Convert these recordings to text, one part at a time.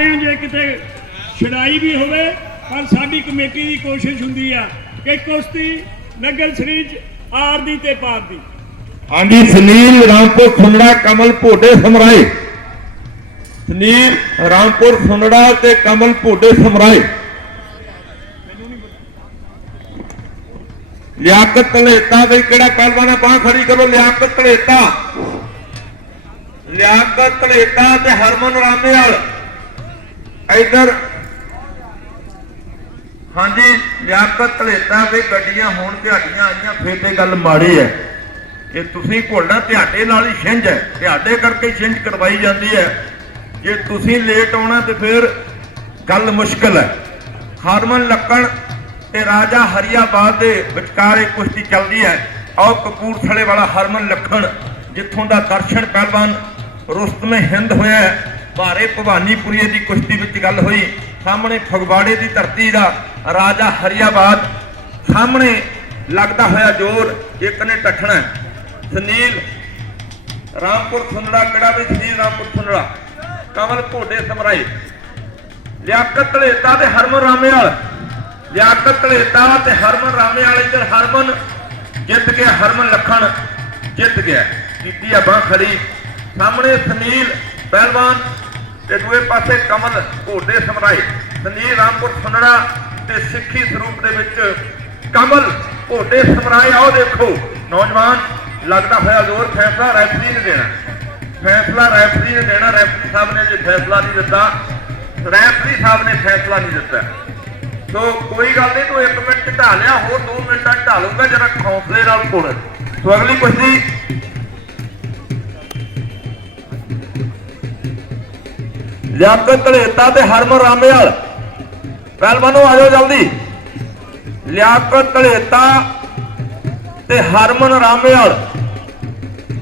ਰਹੇ ਹਾਂ, ਜੇ ਕਿਤੇ ਛੜਾਈ ਵੀ ਹੋਵੇ, ਪਰ ਸਾਡੀ ਕਮੇਟੀ ਦੀ ਕੋਸ਼ਿਸ਼ ਹੁੰਦੀ ਆ ਕਿ ਕੁਸ਼ਤੀ ਨਗਰ ਸਰੀਜ ਆਰ ਦੀ ਤੇ ਪਾਰ ਦੀ। ਹਾਂਜੀ, ਸੁਨੀਲ ਰਾਮਪੁਰ ਸੁੰਦੜਾ ਕਮਲ ਭੋਡੇ ਸਮਰਾਏ। ਸੁਨੀਲ ਰਾਮਪੁਰ ਸੁੰਦੜਾ ਤੇ ਕਮਲ ਭੋਡੇ ਸਮਰਾਏ। ਲਿਆਕਤ ਧਲੇਤਾ ਬਈ ਕਿਹੜਾ ਪਹਿਲਵਾਨ ਆ ਬਾਹ ਖੜੀ ਕਰੋ? ਲਿਆਕਤ ਧਲੇਤਾ ਲਿਆਕਤ ਧਲੇਤਾ ਤੇ ਹਰਮਨ ਰਾਮੇਵਾਲ। ਇਧਰ। ਹਾਂਜੀ, ਲਿਆਕਤ ਧਲੇਤਾ ਵੀ ਗੱਡੀਆਂ ਹੋਣ ਤੁਹਾਡੀਆਂ ਆਈਆਂ, ਫੇਰ ਤੇ ਗੱਲ ਮਾੜੀ ਹੈ। ਇਹ ਤੁਸੀਂ ਭੁੱਲਣਾ ਤੁਹਾਡੇ ਨਾਲ ਹੀ ਛਿੰਝ ਹੈ ਤੁਹਾਡੇ ਕਰਕੇ ਛਿੰਝ ਕਰਵਾਈ ਜਾਂਦੀ ਹੈ। ਜੇ ਤੁਸੀਂ ਲੇਟ ਆਉਣਾ ਤੇ ਫਿਰ ਗੱਲ ਮੁਸ਼ਕਲ ਹੈ। ਹਰਮਨ ਲੱਕਣ ਤੇ ਰਾਜਾ ਹਰੀਆਬਾਦ ਦੇ ਵਿਚਕਾਰ ਇਹ ਕੁਸ਼ਤੀ ਚੱਲਦੀ ਹੈ। ਆਓ ਕਪੂਰਥਲੇ ਵਾਲਾ ਹਰਮਨ ਲੱਖਣ ਜਿੱਥੋਂ ਦਾ ਦਰਸ਼ਨ ਪਹਿਲਵਾਨ ਰੁਸਤਮੇ ਹਿੰਦ ਹੋਇਆ ਭਾਰੇ ਭਵਾਨੀਪੁਰੀਏ ਦੀ ਕੁਸ਼ਤੀ ਵਿੱਚ ਗੱਲ ਹੋਈ। ਸਾਹਮਣੇ ਫਗਵਾੜੇ ਦੀ ਧਰਤੀ ਦਾ ਰਾਜਾ ਹਰੀਆਬਾਦ। ਸਾਹਮਣੇ ਲੱਗਦਾ ਹੋਇਆ ਜ਼ੋਰ, ਇੱਕ ਨੇ ਟੱਠਣਾ ਸੁਨੀਲ ਰਾਮਪੁਰ ਸੁੰਦੜਾ, ਕਿਹੜਾ ਵੀ ਸੁਨੀਲ ਰਾਮਪੁਰ ਸੁੰਦੜਾ? ਕਮਲ ਭੋਡੇ ਸਮਰਾਏ। ਲਿਆਕਤ ਧਲੇਤਾ ਤੇ ਹਰਮਨ ਰਾਮੇਵਾਲ। ਲਿਆਕਤ ਧਲੇਤਾ ਤੇ ਹਰਮਨ ਰਾਮੇਵਾਲ, ਇੱਧਰ ਹਰਮਨ ਜਿੱਤ ਗਿਆ, ਹਰਮਨ ਲੱਖਣ ਜਿੱਤ ਗਿਆ। ਕੀਤੀ ਆ ਬਾਹ ਖੜੀ। ਸਾਹਮਣੇ ਸੁਨੀਲ, ਪਹਿਲਵਾਨ ਤੇ ਦੂਏ ਪਾਸੇ ਕਮਲ ਭੋਡੇ ਸਮਰਾਏ ਸੁਨੀਲ ਰਾਮਪੁਰ ਸੁੰਦੜਾ ਤੇ ਸਿੱਖੀ ਸਰੂਪ ਦੇ ਵਿੱਚ ਕਮਲ ਭੋਡੇ ਸਮਰਾਏ, ਆਓ ਦੇਖੋ। ਨੌਜਵਾਨ, ਲੱਗਦਾ ਹੋਇਆ ਜ਼ੋਰ, ਫੈਸਲਾ ਰੈਫਰੀ ਨੇ ਦੇਣਾ। ਫੈਸਲਾ ਰੈਫਰੀ ਨੇ ਦੇਣਾ, ਰੈਫਰੀ ਸਾਹਿਬ ਨੇ ਜੇ ਫੈਸਲਾ ਨਹੀਂ ਦਿੱਤਾ, ਰੈਫਰੀ ਸਾਹਿਬ ਨੇ ਫੈਸਲਾ ਨਹੀਂ ਦਿੱਤਾ। ਸੋ ਕੋਈ ਗੱਲ ਨਹੀਂ, ਤੂੰ 1 ਮਿੰਟ ਢਾ ਲਿਆ, ਹੋਰ 2 ਮਿੰਟਾਂ ਢਾ ਲੂੰਗਾ ਜਰਾ ਹੌਸਲੇ ਨਾਲ ਕੋਲ ਸੋ ਅਗਲੀ ਕੁਸ਼ਤੀ ਲਿਆਕਤ ਧੜੇਤਾ ਤੇ ਹਰਮਨ ਰਾਮੇਵਾਲ। ਪਹਿਲਵਾਨੋ ਆ ਜਾਓ ਜਲਦੀ। ਲਿਆਕਤ ਧਲੇਤਾ ਤੇ ਹਰਮਨ ਰਾਮੇਵਾਲ।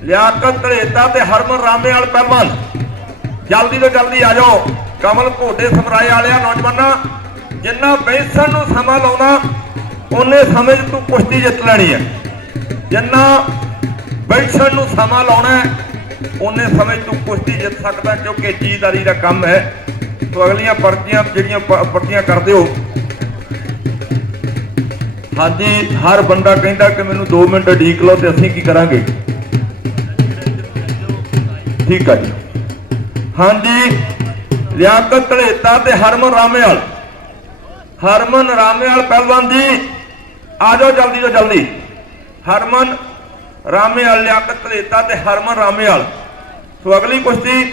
ਲਿਆਕਤ ਧਲੇਤਾ ਤੇ ਹਰਮਨ ਰਾਮੇਵਾਲ ਪਹਿਲਵਾਨ। ਜਲਦੀ ਤੋਂ ਜਲਦੀ ਆ ਜਾਓ। ਕਮਲ ਘੋੜੇ ਸਮਰਾਏ ਵਾਲਿਆ, ਨੌਜਵਾਨਾਂ, ਜਿੰਨਾ ਬੈਸਣ ਨੂੰ ਸਮਾਂ ਲਾਉਣਾ, ਉਹਨੇ ਸਮੇਂ 'ਚ ਤੂੰ ਕੁਸ਼ਤੀ ਜਿੱਤ ਲੈਣੀ ਹੈ। ਜਿੰਨਾ ਬੈਸਣ ਨੂੰ ਸਮਾਂ ਲਾਉਣਾ ਉਹਨੇ ਸਮੇਂ 'ਚ ਕੁਸ਼ਤੀ ਜਿੱਤ ਸਕਦਾ ਕਿਉਂਕਿ ਜੀਦਾਰੀ ਦਾ ਕੰਮ ਹੈ। ਤੋ ਅਗਲੀਆਂ ਪਰਚੀਆਂ ਜਿਹੜੀਆਂ ਪਰਚੀਆਂ ਕਰਦੇ ਹੋ। ਹਾਂਜੀ, ਹਰ ਬੰਦਾ ਕਹਿੰਦਾ ਕਿ ਮੈਨੂੰ 2 ਮਿੰਟ ਢੀਕ ਲਓ ਤੇ ਅਸੀਂ ਕੀ ਕਰਾਂਗੇ? ਠੀਕ ਆ ਜੀ। ਹਾਂਜੀ, ਲਿਆਕਤ ਧਲੇਤਾ ਤੇ ਹਰਮਨ ਰਾਮੇਵਾਲ। ਹਰਮਨ ਰਾਮੇਵਾਲ ਪਹਿਲਵਾਨ ਜੀ, ਆ ਜਾਓ ਜਲਦੀ ਤੋਂ ਜਲਦੀ। ਹਰਮਨ ਰਾਮੇਵਾਲ ਲਿਆਕਤ ਧਲੇਤਾ ਤੇ ਹਰਮਨ ਰਾਮੇਵਾਲ। ਸੋ ਅਗਲੀ ਕੁਸ਼ਤੀ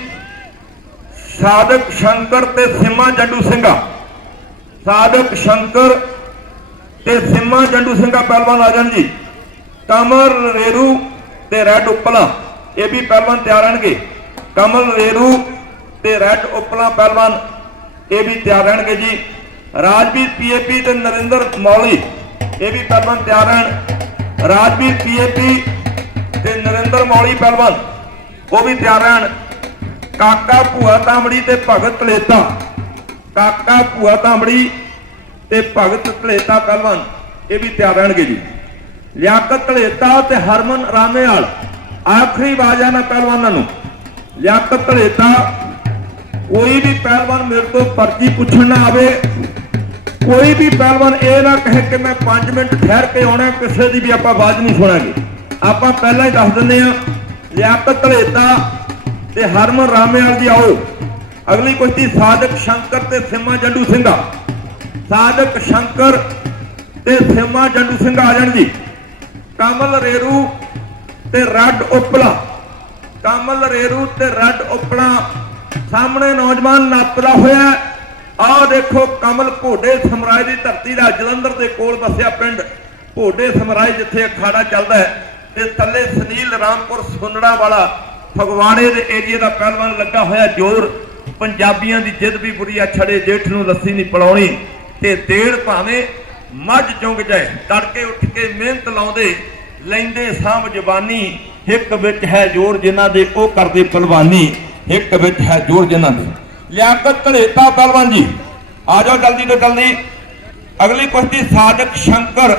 ਸਾਧਕ ਸ਼ੰਕਰ ਤੇ ਸਿਮਾ ਜੰਡੂ ਸਿੰਘਾ। ਸਾਧਕ ਸ਼ੰਕਰ ਤੇ ਸਿੰਮਾ ਜੰਡੂ ਸਿੰਘਾ ਪਹਿਲਵਾਨ ਆ ਜਾਣ ਜੀ। ਕਮਰ ਰੇਰੂ ਤੇ ਰੈਡ ਉਪਲਾ, ਇਹ ਵੀ ਪਹਿਲਵਾਨ ਤਿਆਰ ਰਹਿਣਗੇ। ਕਮਲ ਰੇਰੂ ਤੇ ਰੈਡ ਉਪਲਾ ਪਹਿਲਵਾਨ, ਇਹ ਵੀ ਤਿਆਰ ਰਹਿਣਗੇ ਜੀ। ਰਾਜਵੀਰ ਪੀਏਪੀ ਤੇ ਨਰਿੰਦਰ ਮੌਲੀ, ਇਹ ਵੀ ਪਹਿਲਵਾਨ ਤਿਆਰ ਰਹਿਣ। ਰਾਜਵੀਰ ਪੀਏਪੀ ਤੇ ਨਰਿੰਦਰ ਮੌਲੀ ਪਹਿਲਵਾਨ ਉਹ ਵੀ ਤਿਆਰ ਰਹਿਣ। ਕਾਕਾ ਭੂਆ ਤਾਂਬੜੀ ਤੇ ਭਗਤ ਤਲੇਤਾ ਕਾਕਾ ਭੂਆ ਤਾਂਬੜੀ ਤੇ ਭਗਤ ਤਲੇਤਾ ਪਹਿਲਵਾਨ ਇਹ ਵੀ ਤਿਆਰ ਰਹਿਣਗੇ ਜੀ। ਲਿਆਕਤ ਧਲੇਤਾ ਤੇ ਹਰਮਨ ਰਾਮੇਵਾਲ, ਆਖਰੀ ਬਾਜਾ ਨਾ ਪਹਿਲਵਾਨਾਂ ਨੂੰ। ਲਿਆਕਤ ਧਲੇਤਾ ਕੋਈ ਵੀ ਪਹਿਲਵਾਨ ਮੇਰੇ ਤੋਂ ਪਰਚੀ ਪੁੱਛਣ ਨਾ ਆਵੇ। ਕੋਈ ਵੀ ਪਹਿਲਵਾਨ ਇਹ ਨਾ ਕਹੇ ਕਿ ਮੈਂ 5 ਮਿੰਟ ਠਹਿਰ ਕੇ ਆਉਣਾ, ਕਿਸੇ ਦੀ ਵੀ ਆਪਾਂ ਆਵਾਜ਼ ਨਹੀਂ ਸੁਣਾਂਗੇ। ਆਪਾਂ ਪਹਿਲਾਂ ਹੀ ਦੱਸ ਦਿੰਦੇ ਆ ਲਿਆਪਤ ਧਲੇਤਾ ਤੇ ਹਰਮਨ ਰਾਮੇਵਾਲ ਜੀ ਆਓ। ਅਗਲੀ ਕੁਸ਼ਤੀ ਸਾਧਕ ਸ਼ੰਕਰ ਤੇ ਸਿੰਮਾ ਜੰਡੂ ਸਿੰਘਾ। ਸਾਧਕ ਸ਼ੰਕਰ ਤੇ ਸਿਮਾ ਜੰਡੂ ਸਿੰਘ ਆ ਜਾਣ ਜੀ। ਕਮਲ ਰੇਰੂ ਤੇ ਰੱਡ ਉਪਲਾ। ਕਮਲ ਰੇਰੂ ਤੇ ਰੱਡ ਉਪਲਾ। ਸਾਹਮਣੇ ਨੌਜਵਾਨ ਨਾਪਦਾ ਹੋਇਆ ਆਹ ਦੇਖੋ ਕਮਲ ਭੋਡੇ ਸਮਰਾਜ ਦੀ ਧਰਤੀ ਦਾ ਜਲੰਧਰ ਦੇ ਕੋਲ ਵਸਿਆ ਪਿੰਡ। ਭੋਡੇ ਸਮਰਾਜ ਜਿੱਥੇ ਅਖਾੜਾ ਚੱਲਦਾ ਹੈ। ਤੇ ਥੱਲੇ ਸੁਨੀਲ ਰਾਮਪੁਰ ਸੁੰਨੜਾ ਵਾਲਾ ਫਗਵਾੜੇ ਦੇ ਏਰੀਆ ਦਾ ਪਹਿਲਵਾਨ ਲੱਗਾ ਹੋਇਆ ਜੋਰ। ਪੰਜਾਬੀਆਂ ਦੀ ਜਿੱਦ ਵੀ ਬੁਰੀ ਆ, ਛੜੇ ਜੇਠ ਨੂੰ ਲੱਸੀ ਨਹੀਂ ਪਲਾਉਣੀ। ਤੇ ਦੇੜ ਭਾਵੇਂ ਮੱਝ ਚੁੰਗ ਜਾਏ, ਤੜਕੇ ਉੱਠ ਕੇ ਮਿਹਨਤ ਲਾਉਂਦੇ ਲੈਂਦੇ ਸਾਂਭ ਜ਼ਬਾਨੀ। ਹਿੱਕ ਵਿੱਚ ਹੈ ਜੋਰ ਜਿਨ੍ਹਾਂ ਦੇ, ਉਹ ਕਰਦੇ ਪਹਿਲਵਾਨੀ। ਹਿੱਕ ਵਿੱਚ ਹੈ ਜੋਰ ਜਿਨ੍ਹਾਂ ਦੇ। ਲਿਆਕਤ ਧੜੇਤਾ ਪਹਿਲਵਾਨ ਜੀ। ਆ ਜਾਓ ਜਲਦੀ ਤੋਂ ਜਲਦੀ। ਅਗਲੀ ਕੁਸ਼ਤੀ ਸਾਜਕ ਸ਼ੰਕਰ,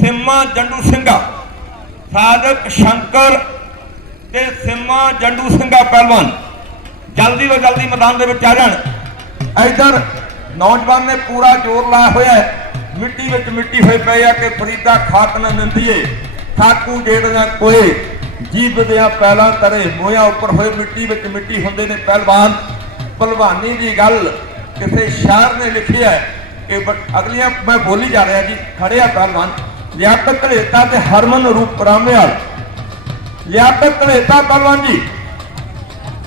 ਸਿੰਮਾ ਜੰਡੂ ਸਿੰਘਾ। ਸਾਧਕ ਸ਼ੰਕਰ ਤੇ ਸਿੰਮਾ ਜੰਡੂ ਸਿੰਘਾ ਪਹਿਲਵਾਨ। ਜਲਦੀ ਤੋਂ ਜਲਦੀ ਮੈਦਾਨ ਦੇ ਵਿੱਚ ਆ ਜਾਣ। ਇਧਰ ਨੌਜਵਾਨ ਨੇ ਪੂਰਾ ਜ਼ੋਰ ਲਾਇਆ ਹੋਇਆ ਹੈ। ਮਿੱਟੀ ਵਿੱਚ ਮਿੱਟੀ ਹੋਏ ਪਏ ਆ ਕਿ ਫਰੀਦਾ ਖਾਤ ਨਾ ਨਿੰਦੀਏ। ਠਾਕੂ ਜਿਹੜੀਆਂ ਕੋਏ ਜੀਬਦਿਆਂ ਪਹਿਲਾਂ ਤਰੇ ਮੋਇਆ ਉੱਪਰ ਹੋਏ ਮਿੱਟੀ ਵਿੱਚ ਮਿੱਟੀ ਹੁੰਦੇ ਨੇ ਪਹਿਲਵਾਨ। ਭਲਵਾਨੀ ਦੀ ਗੱਲ ਕਿਸੇ ਸ਼ਾਇਰ ਨੇ ਲਿਖੀ ਹੈ ਕਿ ਅਗਲੀਆਂ ਮੈਂ ਬੋਲੀ ਜਾ ਰਿਹਾ ਜੀ ਖੜਿਆ ਪਹਿਲਵਾਨ। ਲਿਆਕਤ ਘੜੇਤਾ ਤੇ ਹਰਮਨ ਰੂਪ ਰਾਮਿਆਲ ਲਿਆਕਤ ਘੜੇਤਾ ਪਹਿਲਵਾਨ ਜੀ,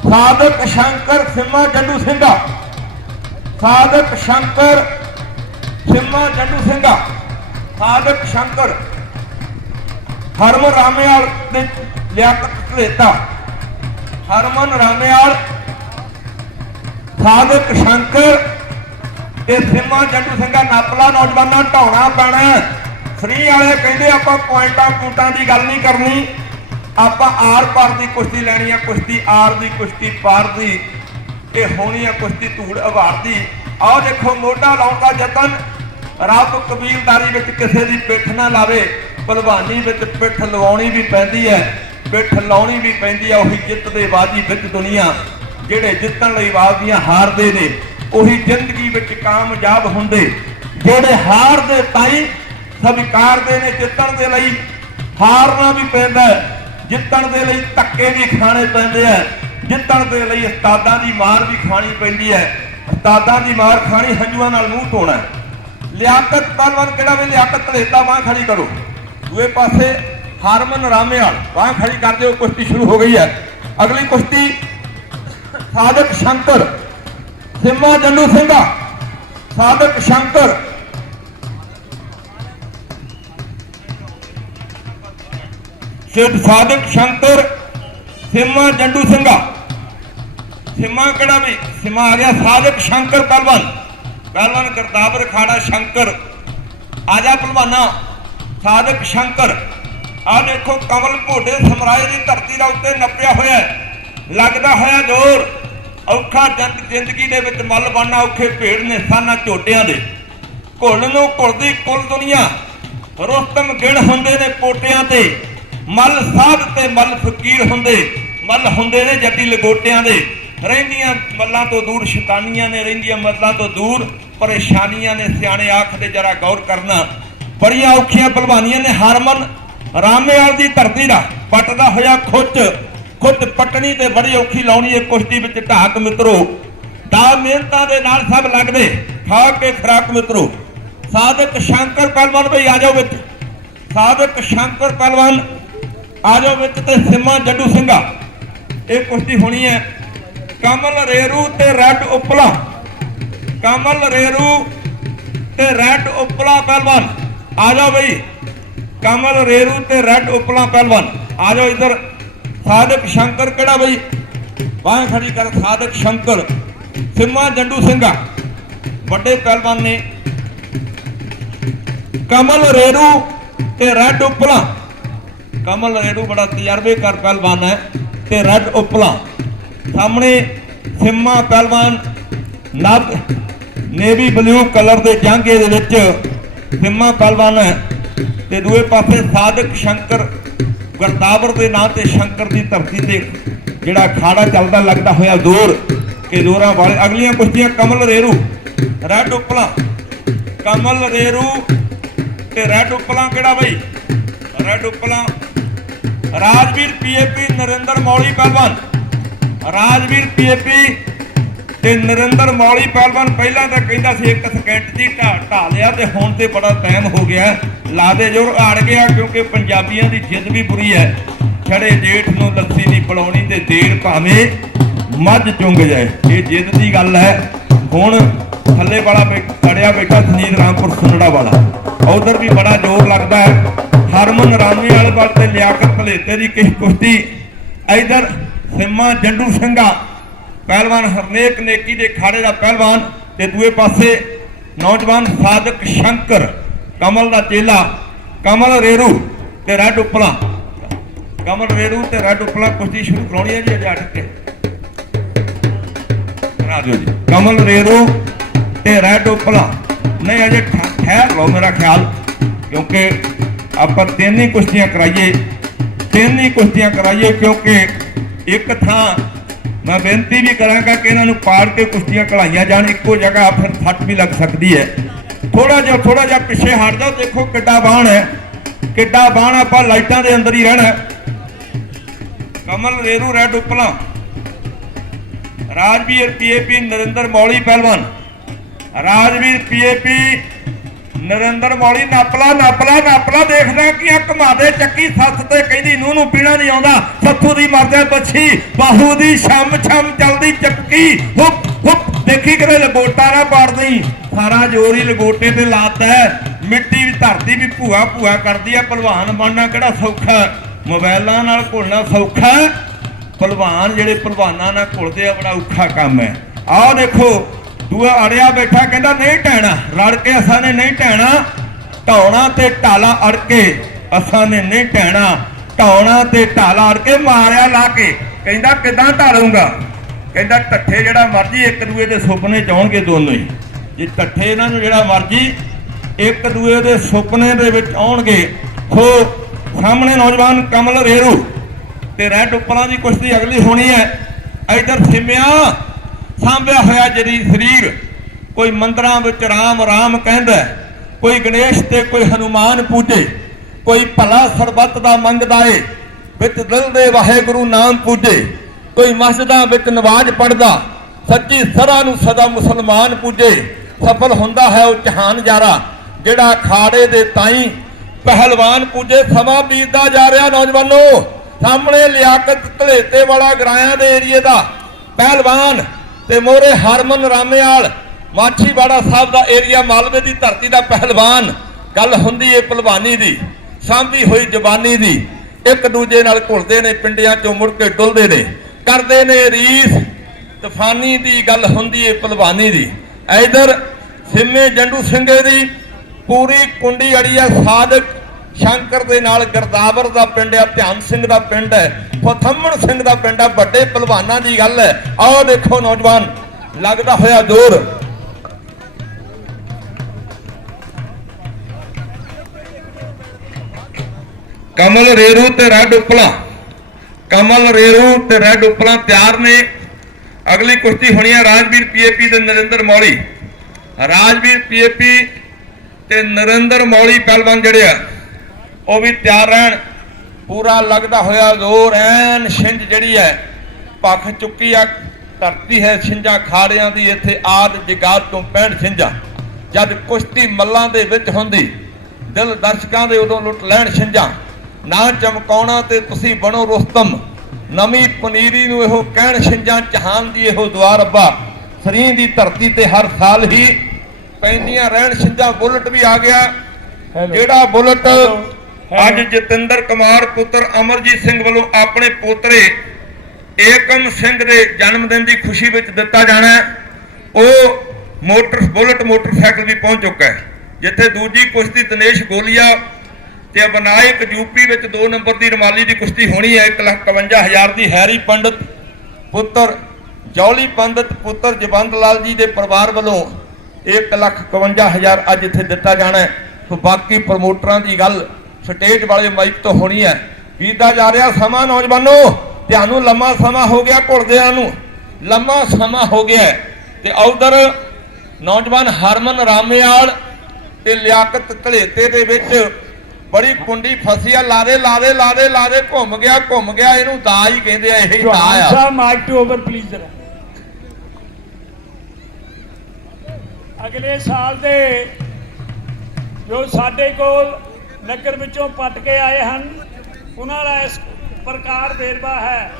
ਸਾਧਕ ਸ਼ੰਕਰ ਸਿਮਾ ਜੰਡੂ ਸਿੰਘਾ। ਸਾਧਕ ਸ਼ੰਕਰ ਸਿਮਾ ਜੰਡੂ ਸਿੰਘਾ। ਸਾਧਕ ਸ਼ੰਕਰ ਹਰਮਨ ਰਾਮਿਆਲ ਤੇ ਲਿਆਕਤ ਘੜੇਤਾ ਹਰਮਨ ਰਾਮਿਆਲ, ਸਾਧਕ ਸ਼ੰਕਰ ਤੇ ਸਿੰਮਾ ਜੰਡੂ ਸਿੰਘਾ। ਨਾਪਲਾ ਨੌਜਵਾਨਾਂ, ਢਾਉਣਾ ਪੈਣਾ ਫਰੀ ਵਾਲੇ ਕਹਿੰਦੇ ਆਪਾਂ ਪੁਆਇੰਟਾਂ ਪੂਟਾਂ ਦੀ ਗੱਲ ਨਹੀਂ ਕਰਨੀ। ਆਪਾਂ ਆਰ ਪਾਰ ਦੀ ਕੁਸ਼ਤੀ ਲੈਣੀ ਆ, ਕੁਸ਼ਤੀ ਆਰ ਦੀ, ਕੁਸ਼ਤੀ ਪਾਰ ਦੀ ਇਹ ਹੋਣੀ ਆ ਕੁਸ਼ਤੀ ਧੂੜ ਅਵਾਰ ਦੀ। ਆਹ ਦੇਖੋ, ਮੋਢਾ ਲਾਉਣ ਦਾ ਯਤਨ, ਰੱਬ ਕਬੀਲਦਾਰੀ ਵਿੱਚ ਕਿਸੇ ਦੀ ਪਿੱਠ ਨਾ ਲਾਵੇ, ਭਲਵਾਨੀ ਵਿੱਚ ਪਿੱਠ ਲਵਾਉਣੀ ਵੀ ਪੈਂਦੀ ਹੈ, ਪਿੱਠ ਲਾਉਣੀ ਵੀ ਪੈਂਦੀ ਹੈ, ਉਹੀ ਜਿੱਤ ਦੇ ਬਾਜੀ ਵਿੱਚ ਦੁਨੀਆ, ਜਿਹੜੇ ਜਿੱਤਣ ਲਈ ਵਾਦੀਆਂ ਹਾਰਦੇ ਨੇ, ਉਹੀ ਜ਼ਿੰਦਗੀ ਵਿੱਚ ਕਾਮਯਾਬ ਹੁੰਦੇ, ਜਿਹੜੇ ਹਾਰਦੇ ਤਾਈ ਸਵੀਕਾਰਦੇ ਨੇ ਜਿੱਤਣ ਦੇ ਲਈ ਹਾਰਨਾ ਵੀ ਪੈਂਦਾ ਜਿੱਤਣ ਦੇ ਲਈ ਧੱਕੇ ਵੀ ਖਾਣੇ ਪੈਂਦੇ ਆ। ਜਿੱਤਣ ਦੇ ਲਈ ਉਸਤਾਦਾਂ ਦੀ ਮਾਰ ਵੀ ਖਾਣੀ ਪੈਂਦੀ ਹੈ। ਉਸਤਾਦਾਂ ਦੀ ਮਾਰ ਖਾਣੀ ਹੰਝੂਆਂ ਨਾਲ ਮੂੰਹ ਧੋਣਾ ਲਿਆਕਤ ਪਹਿਲਵਾਨ ਕਿਹੜਾ ਵੀ ਲਿਆਕਤ ਧੜੇਤਾ ਬਾਹ ਖੜੀ ਕਰੋ। ਦੂਏ ਪਾਸੇ ਹਰਮਨ ਰਾਮੇਵਾਲ, ਬਾਹ ਖੜੀ ਕਰ ਦਿਓ, ਕੁਸ਼ਤੀ ਸ਼ੁਰੂ ਹੋ ਗਈ ਹੈ। ਅਗਲੀ ਕੁਸ਼ਤੀ ਸਾਧਕ ਸ਼ੰਕਰ, ਸਿੰਮਾ ਜੰਨੂ ਸਿੰਘਾ। ਸਾਧਕ ਸ਼ੰਕਰ ਸਿੱਧ ਸਾਧਕ ਸ਼ੰਕਰ ਸਿੰਮਾ ਜੰਡੂ ਸਿੰਘਾ। ਸਿੰਮਾ ਕਿਹੜਾ ਵੀ? ਸਿੰਮਾ ਆ ਗਿਆ ਸਾਧਕ ਸ਼ੰਕਰ ਪਹਿਲਵਾਨ ਪਹਿਲਵਾਨ ਕਰਤਾਵਰ ਖਾੜਾ ਸ਼ੰਕਰ। ਆਜਾ ਪਹਿਲਵਾਨਾ, ਸਾਧਕ ਸ਼ੰਕਰ। ਆ ਦੇਖੋ ਕਮਲ ਭੋਡੇ ਸਮਰਾਏ ਦੀ ਧਰਤੀ ਦਾ ਉੱਤੇ ਨੱਪਿਆ ਹੋਇਆ ਲੱਗਦਾ ਹੋਇਆ ਜ਼ੋਰ। ਔਖਾ ਜੰਗ ਜ਼ਿੰਦਗੀ ਦੇ ਵਿੱਚ ਮੱਲ ਬਣਨਾ ਔਖੇ ਭੇੜ ਨੇ ਸਾਨਾ ਝੋਟਿਆਂ ਦੇ। ਘੁਲ ਨੂੰ ਘੁਲਦੀ ਕੁੱਲ ਦੁਨੀਆ। ਰੁਸਤਮ ਗਿਣ ਹੁੰਦੇ ਨੇ ਪੋਟਿਆਂ ਤੇ। ਮੱਲ ਸਾਧ ਤੇ ਮੱਲ ਫਕੀਰ ਹੁੰਦੇ, ਮੱਲ ਹੁੰਦੇ ਨੇ ਜੱਟੀ ਲਗੋਟਿਆਂ ਦੇ। ਰਹਿੰਦੀਆਂ ਮੱਲਾਂ ਤੋਂ ਦੂਰ, ਸ਼ੈਤਾਨੀਆਂ ਨੇ ਰਹਿੰਦੀਆਂ ਮੱਲਾਂ ਤੋਂ ਦੂਰ, ਪਰੇਸ਼ਾਨੀਆਂ ਨੇ ਸਿਆਣੇ ਆਖਦੇ ਜਰਾ ਗੌਰ ਕਰਨਾ। ਬੜੀਆਂ ਔਖੀਆਂ ਭਲਵਾਨੀਆਂ ਨੇ ਹਰਮਨ ਰਾਮੇਵਾਲ ਦੀ ਧਰਤੀ ਦਾ ਪੱਟਦਾ ਹੋਇਆ ਖੁੱਚ ਖੁੱਚ ਪਟਣੀ ਤੇ ਬੜੀ ਔਖੀ ਲਾਉਣੀ ਹੈ ਕੁਸ਼ਤੀ ਵਿੱਚ ਢਾਕ ਮਿੱਤਰੋ। ਦਾ ਮਿਹਨਤਾਂ ਦੇ ਨਾਲ ਸਭ ਲੱਗਦੇ, ਖਾ ਕੇ ਖਰਾਕ ਮਿੱਤਰੋ। ਸਾਧਕ ਸ਼ੰਕਰ ਪਹਿਲਵਾਨ ਭਈ ਆ ਜਾਓ ਵਿੱਚ। ਸਾਧਕ ਸ਼ੰਕਰ ਪਹਿਲਵਾਨ ਆ ਜਾਓ ਵਿੱਚ ਤੇ ਸਿੰਮਾ ਜੱਡੂ ਸਿੰਘਾ। ਇਹ ਕੁਸ਼ਤੀ ਹੋਣੀ ਹੈ ਕਮਲ ਰੇਰੂ ਤੇ ਰੈਡ ਉਪਲਾ। ਕਮਲ ਰੇਰੂ ਤੇ ਰੈਡ ਉਪਲਾ ਪਹਿਲਵਾਨ। ਆ ਜਾਓ ਬਈ। ਕਮਲ ਰੇਰੂ ਤੇ ਰੈਡ ਉਪਲਾ ਪਹਿਲਵਾਨ। ਆ ਜਾਓ ਇਧਰ। ਸਾਧਕ ਸ਼ੰਕਰ ਕਿਹੜਾ ਬਈ? ਬਾਹ ਖੜੀ ਕਰ ਸਾਧਕ ਸ਼ੰਕਰ। ਸਿਮਾ ਜੰਡੂ ਸਿੰਘਾ। ਵੱਡੇ ਪਹਿਲਵਾਨ ਨੇ। ਕਮਲ ਰੇਰੂ ਤੇ ਰੈਡ ਉਪਲਾ। ਕਮਲ ਰੇਰੂ ਬੜਾ ਤਜਰਬੇਕਾਰ ਪਹਿਲਵਾਨ ਹੈ ਤੇ ਰੈਡ ਉਪਲਾ। ਸਾਹਮਣੇ ਸਿਮਾ ਪਹਿਲਵਾਨ ਨਬ ਨੇਵੀ ਬਲੂ ਕਲਰ ਦੇ ਜਾਂਗੇ ਦੇ ਵਿੱਚ ਸਿੰਮਾ ਪਹਿਲਵਾਨ ਹੈ ਤੇ ਦੂਏ ਪਾਸੇ ਸਾਧਕ ਸ਼ੰਕਰ ਗੁਰਦਾਵਰ ਦੇ ਨਾਂ ਤੇ ਸ਼ੰਕਰ ਦੀ ਧਰਤੀ ਤੇ ਜਿਹੜਾ ਖਾੜਾ ਚੱਲਦਾ ਲੱਗਦਾ ਹੋਇਆ ਦੂਰ, ਕਿ ਦੂਰਾਂ ਵਾਲੇ ਅਗਲੀਆਂ ਕੁਸ਼ਤੀਆਂ ਕਮਲ ਰੇਰੂ, ਰੈਡ ਉਪਲਾ। ਕਮਲ ਰੇਰੂ ਤੇ ਰੈਡ ਉਪਲਾ ਕਿਹੜਾ ਬਈ? ਰੈਡ ਉਪਲਾ ਰਾਜਵੀਰ ਪੀਏਪੀ ਨਰਿੰਦਰ ਮੌਲੀ ਪਹਿਲਵਾਨ। ਰਾਜਵੀਰ ਪੀਏਪੀ ਤੇ ਨਰਿੰਦਰ ਮੌਲੀ ਪਹਿਲਵਾਨ ਪਹਿਲਾਂ ਤਾਂ ਕਹਿੰਦਾ ਸੀ ਇੱਕ ਸਕਿੰਟ ਦੀ ਢਾ ਢਾ ਲਿਆ ਤੇ ਹੁਣ ਤੇ ਬੜਾ ਟਾਈਮ ਹੋ ਗਿਆ। ਲਾਦੇ ਜੋਰ ਆੜ ਗਿਆ ਕਿਉਂਕਿ ਪੰਜਾਬੀਆਂ ਦੀ ਜਿੱਦ ਵੀ ਬੁਰੀ ਹੈ। ਛੜੇ ਜੇਠ ਨੂੰ ਲੱਸੀ ਦੀ ਪਲਾਉਣੀ ਤੇ ਦੇਰ ਭਾਵੇਂ ਮੱਝ ਚੁੰਗ ਜਾਏ। ਇਹ ਜਿੱਦ ਦੀ ਗੱਲ ਹੈ। ਹੁਣ ਥੱਲੇ ਵਾਲਾ ਬੈ- ਅੜਿਆ ਬੈਠਾ ਸੁਨੀਲ ਰਾਮਪੁਰ ਸੁਨੜਾ ਵਾਲਾ ਉਧਰ ਵੀ ਬੜਾ ਜ਼ੋਰ ਲੱਗਦਾ ਹੈ। ਹਰਮਨ ਰਾਮੀ ਵਾਲੇ ਵੱਲ ਤੇ ਲਿਆਕਤ ਭਲੇਤੇ ਦੀ ਕਿਸ ਕੁਸ਼ਤੀ? ਇਧਰ ਸਿੰਮਾ ਜੰਡੂ ਸਿੰਘਾ, ਪਹਿਲਵਾਨ ਹਰਨੇਕ ਨੇਕੀ ਦੇ ਖਾੜੇ ਦਾ ਪਹਿਲਵਾਨ ਤੇ ਦੂਏ ਪਾਸੇ ਨੌਜਵਾਨ ਸਾਧਕ ਸ਼ੰਕਰ, ਕਮਲ ਦਾ ਚੇਲਾ, ਕਮਲ ਰੇਰੂ ਤੇ ਰੈਡ ਉਪਲਾ। ਕਮਲ ਰੇਰੂ ਤੇ ਰੈਡ ਉਪਲਾ ਕੁਸ਼ਤੀ ਸ਼ੁਰੂ ਕਰਾਉਣੀ ਹੈ ਜੀ ਅਜੇ ਅਟਕ ਕੇ ਕਰਾ ਦਿਓ ਜੀ। ਕਮਲ ਰੇਰੂ ਤੇ ਰੈਡ ਉਪਲਾ। ਨਹੀਂ, ਅਜੇ ਠਹਿਰ ਲਓ ਮੇਰਾ ਖਿਆਲ, ਕਿਉਂਕਿ ਆਪਾਂ ਤਿੰਨ ਹੀ ਕੁਸ਼ਤੀਆਂ ਕਰਾਈਏ, ਤਿੰਨ ਹੀ ਕੁਸ਼ਤੀਆਂ ਕਰਾਈਏ ਕਿਉਂਕਿ ਇੱਕ ਥਾਂ ਮੈਂ ਬੇਨਤੀ ਵੀ ਕਰਾਂਗਾ ਕਿ ਇਹਨਾਂ ਨੂੰ ਪਾੜ ਕੇ ਕੁਸ਼ਤੀਆਂ ਕਲਾਈਆਂ ਜਾਣ, ਇੱਕੋ ਜਗ੍ਹਾ ਫਿਰ ਫੱਟ ਵੀ ਲੱਗ ਸਕਦੀ ਹੈ। ਥੋੜਾ ਜਿਹਾ ਥੋੜਾ ਜਿਹਾ ਪਿੱਛੇ ਹਟ ਜਾਓ, ਦੇਖੋ ਕਿੱਡਾ ਬਾਣ ਹੈ, ਕਿੱਡਾ ਬਾਣ ਆਪਾਂ ਲਾਈਟਾਂ ਦੇ ਅੰਦਰ ਹੀ ਰਹਿਣਾ ਕਮਲ ਰੇਰੂ ਰੈਡ ਉਪਲਾ, ਰਾਜਵੀਰ ਪੀਏਪੀ ਨਰਿੰਦਰ ਮੌਲੀ ਪਹਿਲਵਾਨ, ਰਾਜਵੀਰ ਪੀਏਪੀ ਨਰਿੰਦਰ ਮੌਲੀ ਨਾਪਲਾ ਨਾਪਲਾ ਨਾਪਲਾ ਦੇਖਦਾ ਕਿ ਆ ਘਮਾਦੇ ਚੱਕੀ ਸੱਸ ਤੇ ਕਹਿੰਦੀ ਨੂੰ ਨੂੰ ਪੀਣਾ ਨਹੀਂ ਆਉਂਦਾ। ਸੱਥੂ ਦੀ ਮਰਦੇ ਬੱਛੀ, ਬਾਹੂ ਦੀ ਛਮ ਛਮ ਚਲਦੀ ਚੱਕੀ ਹੁੱਪ ਹੁੱਪ, ਦੇਖੀ ਕਿਤੇ ਲਗੋਟਾ ਨਾ ਪਾੜਦੀ। ਸਾਰਾ ਜ਼ੋਰ ਹੀ ਲਗੋਟੇ ਤੇ ਲਾਤਾ ਹੈ। ਮਿੱਟੀ ਵੀ ਧਰਤੀ ਵੀ ਭੂਆ ਭੂਆ ਕਰਦੀ ਆ ਭਲਵਾਨ ਬਣਨਾ ਕਿਹੜਾ ਸੌਖਾ ਹੈ? ਮੋਬਾਈਲਾਂ ਨਾਲ ਘੁਲਣਾ ਸੌਖਾ ਹੈ। ਭਲਵਾਨ ਜਿਹੜੇ ਭਲਵਾਨਾਂ ਨਾਲ ਘੁਲਦੇ ਆ, ਬੜਾ ਔਖਾ ਕੰਮ ਹੈ। ਆਹ ਦੇਖੋ ਦੂਆ ਅੜਿਆ ਬੈਠਾ, ਕਹਿੰਦਾ, ਨਹੀਂ ਟਹਿਣਾ। ਰੜ ਕੇ ਅਸਾਂ ਨੇ ਨਹੀਂ ਟਹਿਣਾ। ਢਾਉਣਾ ਤੇ ਢਾਲਾ ਅੜ ਕੇ ਅਸਾਂ ਨੇ ਨਹੀਂ ਟਹਿਣਾ। ਢਾਉਣਾ ਤੇ ਢਾਲਾ ਅੜ ਕੇ ਮਾਰਿਆ ਲਾ ਕੇ। ਕਹਿੰਦਾ, ਕਿਦਾਂ ਢਾਲੂੰਗਾ ਕਹਿੰਦਾ, ਟੱਠੇ ਜਿਹੜਾ ਮਰਜ਼ੀ ਇੱਕ ਦੂਏ ਦੇ ਸੁਪਨੇ ਚ ਆਉਣਗੇ ਦੋਨੋਂ ਹੀ। ਜੇ ਟੱਠੇ ਇਹਨਾਂ ਨੂੰ ਜਿਹੜਾ ਮਰਜ਼ੀ ਇੱਕ ਦੂਏ ਦੇ ਸੁਪਨੇ ਦੇ ਵਿੱਚ ਆਉਣਗੇ ਸੋ ਸਾਹਮਣੇ ਨੌਜਵਾਨ ਕਮਲ ਰੇਰੂ ਤੇ ਰੈਡ ਉੱਪਰਾਂ ਦੀ ਕੁਸ਼ਤੀ ਅਗਲੀ ਹੋਣੀ ਹੈ। ਇਧਰ ਸਿਮਿਆ ਸਾਂਭਿਆ ਹੋਇਆ ਜਿਹੜੀ ਸਰੀਰ, ਕੋਈ ਮੰਦਰਾਂ ਵਿੱਚ ਰਾਮ ਰਾਮ ਕਹਿੰਦਾ ਕੋਈ ਗਣੇਸ਼ ਤੇ ਕੋਈ ਹਨੂਮਾਨ ਪੂਜੇ, ਕੋਈ ਭਲਾ ਸਰਬੱਤ ਦਾ ਮੰਗਦਾ ਏ, ਵਿੱਚ ਦਿਲ ਦੇ ਵਾਹਿਗੁਰੂ ਨਾਮ ਪੂਜੇ, ਕੋਈ ਮਸਜਿਦਾਂ ਵਿੱਚ ਨਮਾਜ਼ ਪੜਦਾ ਸੱਚੀ ਸਰਾ ਨੂੰ ਸਦਾ ਮੁਸਲਮਾਨ ਪੂਜੇ, ਸਫਲ ਹੁੰਦਾ ਹੈ ਉਹ ਜਹਾਨ ਜਾਰਾ ਜਿਹੜਾ ਖਾੜੇ ਦੇ ਤਾਈ ਪਹਿਲਵਾਨ ਪੂਜੇ, ਸਮਾਂ ਬੀਤਦਾ ਜਾ ਰਿਹਾ ਨੌਜਵਾਨੋ, ਸਾਹਮਣੇ ਲਿਆਕਤ ਧਲੇਤੇ ਵਾਲਾ ਗਰਾਇਆਂ ਦੇ ਏਰੀਏ ਦਾ, ਪਹਿਲਵਾਨ ਤੇ ਮੋਰੇ ਹਰਮਨ ਰਾਮੇਵਾਲ ਮਾਛੀਵਾੜਾ ਸਾਹਿਬ ਦਾ ਏਰੀਆ ਮਾਲਵੇ ਦੀ ਧਰਤੀ ਦਾ ਪਹਿਲਵਾਨ। ਗੱਲ ਹੁੰਦੀ ਏ ਪਹਿਲਵਾਨੀ ਦੀ, ਸਾਂਭੀ ਹੋਈ ਜ਼ਬਾਨੀ ਦੀ। ਇੱਕ ਦੂਜੇ ਨਾਲ ਘੁਲਦੇ ਨੇ, ਪਿੰਡਿਆਂ ਚੋਂ ਮੁੜ ਕੇ ਡੁੱਲਦੇ ਨੇ। ਕਰਦੇ ਨੇ ਰੀਸ, ਤੂਫਾਨੀ ਦੀ ਗੱਲ ਹੁੰਦੀ ਏ ਪਹਿਲਵਾਨੀ ਦੀ। ਇਧਰ ਸਿੰਮੇ ਜੰਡੂ ਸਿੰਘੇ ਦੀ, ਪੂਰੀ ਕੁੰਡੀ ਅੜੀ ਆ ਸਾਦਕ ਸ਼ੰਕਰ ਦੇ ਨਾਲ ਗਰਦਾਵਰ ਦਾ ਪਿੰਡ ਆ, ਧਿਆਨ ਸਿੰਘ ਦਾ ਪਿੰਡ ਹੈ ਫਥੰਮਣ ਸਿੰਘ ਦਾ ਪਿੰਡ ਹੈ ਵੱਡੇ ਪਹਿਲਵਾਨਾਂ ਦੀ ਗੱਲ ਹੈ। ਆਓ ਦੇਖੋ ਨੌਜਵਾਨ, ਲੱਗਦਾ ਹੋਇਆ ਜ਼ੋਰ ਕਮਲ ਰੇਰੂ ਤੇ ਰੈਡ ਉਪਲਾ। ਕਮਲ ਰੇਰੂ ਤੇ ਰੈਡ ਉਪਲਾ ਤਿਆਰ ਨੇ। ਅਗਲੀ ਕੁਸ਼ਤੀ ਹੋਣੀ ਹੈ ਰਾਜਵੀਰ ਪੀਏਪੀ ਤੇ ਨਰਿੰਦਰ ਮੌਲੀ। ਰਾਜਵੀਰ ਪੀਏਪੀ ਤੇ ਨਰਿੰਦਰ ਮੌਲੀ ਪਹਿਲਵਾਨ ਜਿਹੜੇ ਆ। ਉਹ ਵੀ ਤਿਆਰ ਰਹਿਣ। ਪੂਰਾ ਲੱਗਦਾ ਹੋਇਆ ਜ਼ੋਰ ਐਨ ਛਿੰਝ ਜਿਹੜੀ ਹੈ ਪੱਖ ਚੁੱਕੀ ਆ ਧਰਤੀ ਹੈ ਛਿੰਝਾਂ ਖਾੜਿਆਂ ਦੀ ਇੱਥੇ ਆਦ ਜਗਾਤ ਤੋਂ 65 ਛਿੰਝਾਂ। ਜਦ ਕੁਸ਼ਤੀ ਮੱਲਾਂ ਦੇ ਵਿੱਚ ਹੁੰਦੀ ਦਿਲ ਦਰਸ਼ਕਾਂ ਦੇ ਉਦੋਂ ਲੁੱਟ ਲੈਣ ਛਿੰਝਾਂ। ਨਾ ਚਮਕਾਉਣਾ ਤੇ ਤੁਸੀਂ ਬਣੋ ਰੁਸਤਮ ਨਵੀਂ ਪਨੀਰੀ ਨੂੰ ਇਹੋ ਕਹਿਣ ਛਿੰਝਾਂ ਜਹਾਨ ਦੀ ਇਹੋ ਦੁਆਰ ਅੱਬਾ। ਸਰੀਂ ਦੀ ਧਰਤੀ ਤੇ ਹਰ ਸਾਲ ਹੀ ਪੈਂਦੀਆਂ ਰਹਿਣ ਛਿੰਝਾਂ। ਬੁਲਟ ਵੀ ਆ ਗਿਆ। ਜਿਹੜਾ ਬੁਲਟ? ਅੱਜ ਜਤਿੰਦਰ ਕੁਮਾਰ ਪੁੱਤਰ ਅਮਰਜੀਤ ਸਿੰਘ ਵੱਲੋਂ ਆਪਣੇ ਪੋਤਰੇ ਏਕਮ ਸਿੰਘ ਦੇ ਜਨਮ ਦਿਨ ਦੀ ਖੁਸ਼ੀ ਵਿੱਚ ਦਿੱਤਾ ਜਾਣਾ ਉਹ ਮੋਟਰ ਬੁਲਟ ਮੋਟਰਸਾਈਕਲ ਵੀ ਪਹੁੰਚ ਚੁੱਕਾ ਹੈ, ਜਿੱਥੇ ਦੂਜੀ ਕੁਸ਼ਤੀ ਦਿਨੇਸ਼ ਗੋਲੀਆ ਤੇ ਬਨਾਇਕ ਯੂਪੀ ਵਿੱਚ 2 ਨੰਬਰ ਦੀ ਰਮਾਲੀ ਦੀ ਕੁਸ਼ਤੀ ਹੋਣੀ ਹੈ। 151000 ਦੀ ਹੈਰੀ ਪੰਡਤ ਪੁੱਤਰ ਜੌਲੀ ਪੰਡਤ ਪੁੱਤਰ ਜਵੰਦ ਲਾਲ ਜੀ ਦੇ ਪਰਿਵਾਰ ਵੱਲੋਂ 151000 ਅੱਜ ਇੱਥੇ ਦਿੱਤਾ ਜਾਣਾ ਹੈ। ਸੋ ਬਾਕੀ ਪ੍ਰਮੋਟਰਾਂ ਦੀ ਗੱਲ ਸਟੇਜ ਵਾਲੇ ਮਾਈਕ ਤੋਂ ਹੋਣੀ ਹੈ। ਬੀਤਦਾ ਜਾ ਰਿਹਾ ਸਮਾਂ, ਨੌਜਵਾਨੋ, ਤੁਹਾਨੂੰ ਲੰਮਾ ਸਮਾਂ ਹੋ ਗਿਆ ਘੁਲਦਿਆਂ ਨੂੰ। ਲੰਮਾ ਸਮਾਂ ਹੋ ਗਿਆ ਤੇ ਉਧਰ ਨੌਜਵਾਨ ਹਰਮਨ ਰਾਮੇਵਾਲ ਤੇ ਲਿਆਕਤ ਧਲੇਤੇ ਦੇ ਵਿੱਚ ਬੜੀ ਕੁੰਡੀ ਫਸੀ ਆ। ਲਾਦੇ ਲਾਦੇ ਲਾਦੇ ਲਾਦੇ ਘੁੰਮ ਗਿਆ ਘੁੰਮ ਗਿਆ। ਇਹਨੂੰ ਦਾ ਹੀ ਕਹਿੰਦੇ ਆ, ਇਹ ਦਾ ਆ। ਸਾਹਿਬ ਮਾਈਕ ਟੂ ਓਵਰ ਪਲੀਜ਼ ਜਰਾ। ਅਗਲੇ ਸਾਲ ਦੇ ਜੋ ਸਾਡੇ ਕੋਲ ਨਗਰ ਵਿੱਚੋਂ ਪਟ ਕੇ ਆਏ ਹਨ। ਉਹਨਾਂ ਦਾ ਇਸ ਪ੍ਰਕਾਰ ਵੇਰਵਾ ਹੈ।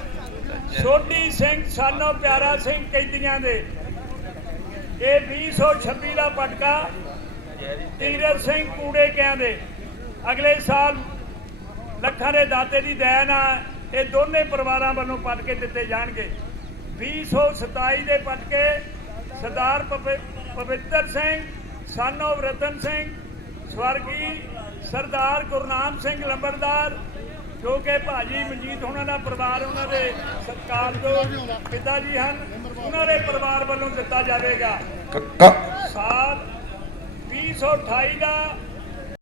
ਛੋਟੀ ਸਿੰਘ, ਸਾਨੋ ਪਿਆਰਾ ਸਿੰਘ ਕੈਦੀਆਂ ਦੇ। ਇਹ 2026 ਦਾ ਪਟਕਾ ਤੀਰਥ ਸਿੰਘ ਕੂੜੇ ਕਿਆਂ ਦੇ। ਅਗਲੇ ਸਾਲ ਲੱਖਾਂ ਦੇ ਦਾਤੇ ਦੀ ਦੈਨ ਆ, ਇਹ ਦੋਨੇ ਪਰਿਵਾਰਾਂ ਵੱਲੋਂ ਪਟ ਕੇ ਦਿੱਤੇ ਜਾਣਗੇ। 2027 ਦੇ ਪਟਕੇ ਸਰਦਾਰ ਪਵਿ- ਪਵਿੱਤਰ ਸਿੰਘ, ਸਾਨੋ ਰਤਨ ਸਿੰਘ, ਸਵਰਗੀ ਸਰਦਾਰ ਗੁਰਨਾਮ ਸਿੰਘ ਲੰਬੜਦਾਰ ਜੋ ਕਿ ਭਾਜੀ ਮਨਜੀਤ ਉਹਨਾਂ ਦਾ ਪਰਿਵਾਰ ਉਹਨਾਂ ਦੇ ਸਤਿਕਾਰਯੋਗ ਪਿਤਾ ਜੀ ਹਨ। ਉਹਨਾਂ ਦੇ ਪਰਿਵਾਰ ਵੱਲੋਂ ਦਿੱਤਾ ਜਾਵੇਗਾ। ਸਾਲ 2028 ਦਾ